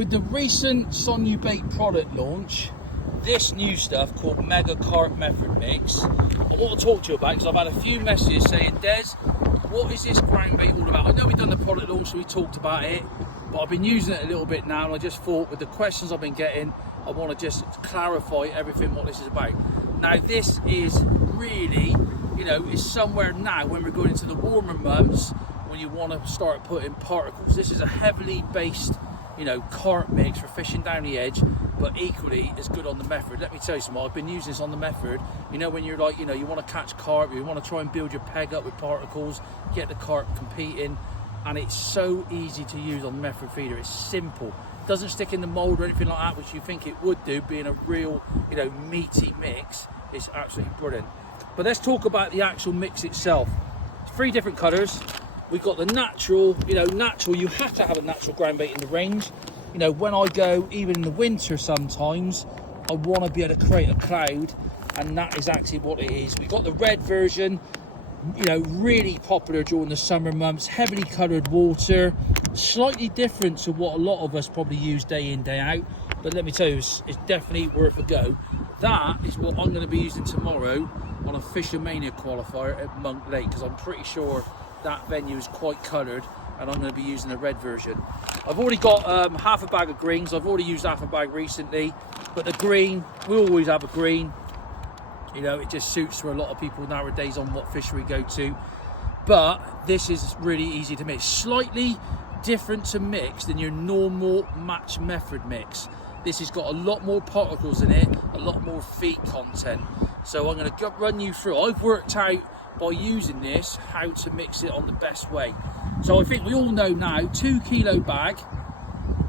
with the recent Sonyu Bait product launch, this new stuff called Mega Carp Method Mix, I want to talk to you about because I've had a few messages saying, Des, what is this ground bait all about? I know we've done the product launch, so we talked about it, but I've been using it a little bit now, and I just thought with the questions I've been getting, I want to just clarify everything what this is about. Now this is really, you know, it's somewhere now when we're going into the warmer months when you want to start putting particles. This is a heavily based, you know, carp mix for fishing down the edge, but equally as good on the method. Let me tell you something, I've been using this on the method. You know, when you're like, you know, you want to catch carp, you want to try and build your peg up with particles, get the carp competing, and it's so easy to use on the method feeder. It's simple, doesn't stick in the mold or anything like that, which you think it would do, being a real, you know, meaty mix. It's absolutely brilliant. But let's talk about the actual mix itself. 3 different colours. We've got the natural, you know, you have to have a natural ground bait in the range. You know, when I go, even in the winter sometimes, I want to be able to create a cloud, and that is actually what it is. We've got the red version, you know, really popular during the summer months, heavily coloured water, slightly different to what a lot of us probably use day in, day out, but let me tell you, it's definitely worth a go. That is what I'm going to be using tomorrow on a Fishermania qualifier at Monk Lake, because I'm pretty sure that venue is quite coloured, and I'm going to be using the red version. I've already got half a bag of greens. I've already used half a bag recently, but the green, we always have a green. You know, it just suits for a lot of people nowadays on what fishery we go to. But this is really easy to mix. Slightly different to mix than your normal match method mix. This has got a lot more particles in it, a lot more feed content. So I'm going to run you through. I've worked out by using this how to mix it on the best way. So I think we all know now, 2 kilo bag,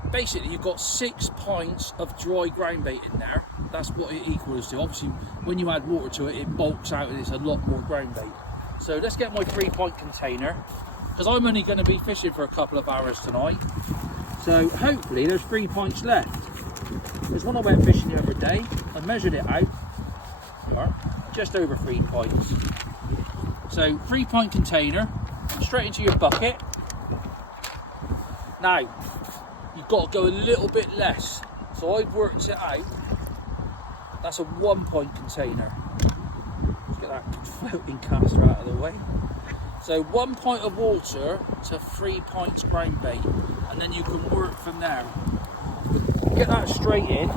basically you've got 6 pints of dry ground bait in there. That's what it equals to. Obviously when you add water to it, it bulks out and it's a lot more ground bait. So let's get my 3-pint container, because I'm only going to be fishing for a couple of hours tonight. So hopefully there's 3 pints left. Because when I went fishing the other day, I measured it out, just over 3 pints. So 3-pint container, straight into your bucket. Now, you've got to go a little bit less. So I've worked it out. That's a 1-pint container. Let's get that floating caster out of the way. So 1 pint of water to 3 pints ground bait, and then you can work from there. Get that straight in,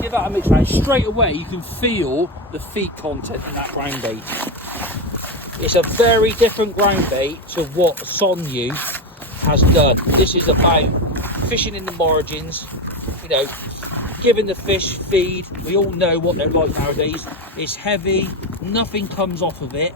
give that a mix round. Straight away you can feel the feed content in that ground bait. It's a very different ground bait to what Sonyu has done. This is about fishing in the margins, you know, giving the fish feed. We all know what they're like nowadays. It's heavy, nothing comes off of it.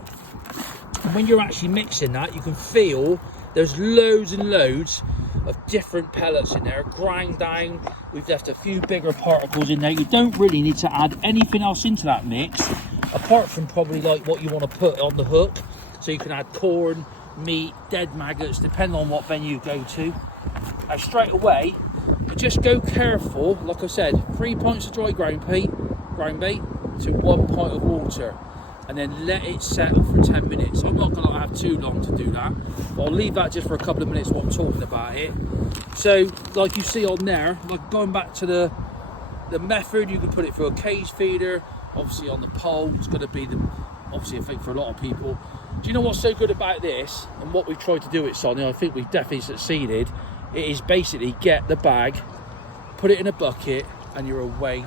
And when you're actually mixing that, you can feel there's loads and loads of different pellets in there, ground down. We've left a few bigger particles in there. You don't really need to add anything else into that mix, apart from probably like what you want to put on the hook. So you can add corn, meat, dead maggots, depending on what venue you go to. And straight away, just go careful. Like I said, 3 pints of dry ground bait to 1 pint of water, and then let it settle for 10 minutes. I'm not going to have too long to do that, but I'll leave that just for a couple of minutes while I'm talking about it. So like you see on there, like going back to the method, you can put it through a cage feeder. Obviously on the pole, it's going to be obviously I think for a lot of people. Do you know what's so good about this, and what we've tried to do at Sonny, I think we've definitely succeeded, it is basically get the bag, put it in a bucket, and you're away.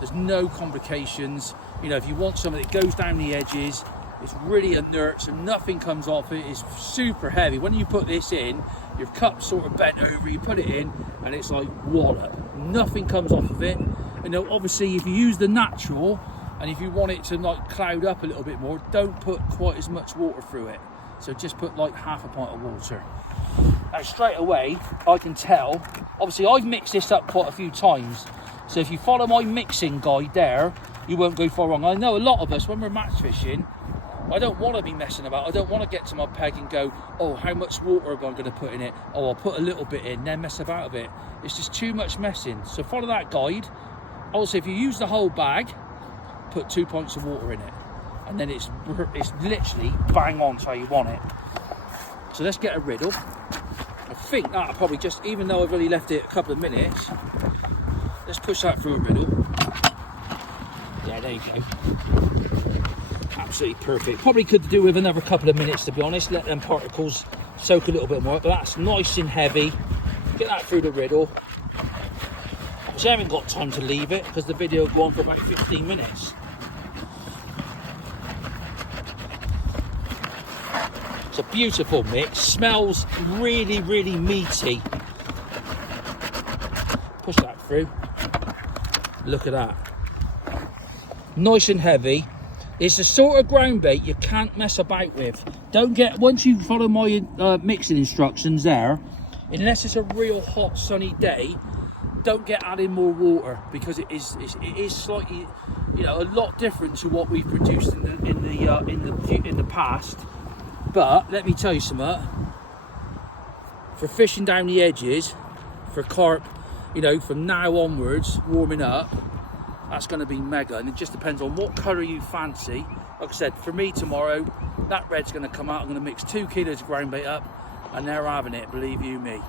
There's no complications. You know, if you want something that goes down the edges, it's really inert, so nothing comes off it. It's super heavy. When you put this in, your cup's sort of bent over, you put it in, and it's like wallop. Nothing comes off of it. You know, obviously, if you use the natural, and if you want it to like cloud up a little bit more, don't put quite as much water through it. So just put like half a pint of water. Now straight away, I can tell, obviously I've mixed this up quite a few times. So if you follow my mixing guide there, you won't go far wrong. I know a lot of us, when we're match fishing, I don't want to be messing about. I don't want to get to my peg and go, oh, how much water am I going to put in it? Oh, I'll put a little bit in, then mess about a bit. It's just too much messing. So follow that guide. Also, if you use the whole bag, put 2 pints of water in it. And then it's literally bang on to how you want it. So let's get a riddle. A think that'll probably just, even though I've only left it a couple of minutes, let's push that through a riddle. Yeah, there you go. Absolutely perfect. Probably could do with another couple of minutes, to be honest. Let them particles soak a little bit more, but that's nice and heavy. Get that through the riddle. I haven't got time to leave it because the video will go on for about 15 minutes. It's a beautiful mix. Smells really, really meaty. Push that through. Look at that. Nice and heavy. It's the sort of ground bait you can't mess about with. Don't get, once you follow my mixing instructions there, unless it's a real hot sunny day, don't get adding more water, because it is slightly, you know, a lot different to what we've produced in the past. But let me tell you something, for fishing down the edges, for carp, you know, from now onwards, warming up, that's going to be mega. And it just depends on what colour you fancy. Like I said, for me tomorrow, that red's going to come out. I'm going to mix 2 kilos of ground bait up, and they're having it, believe you me.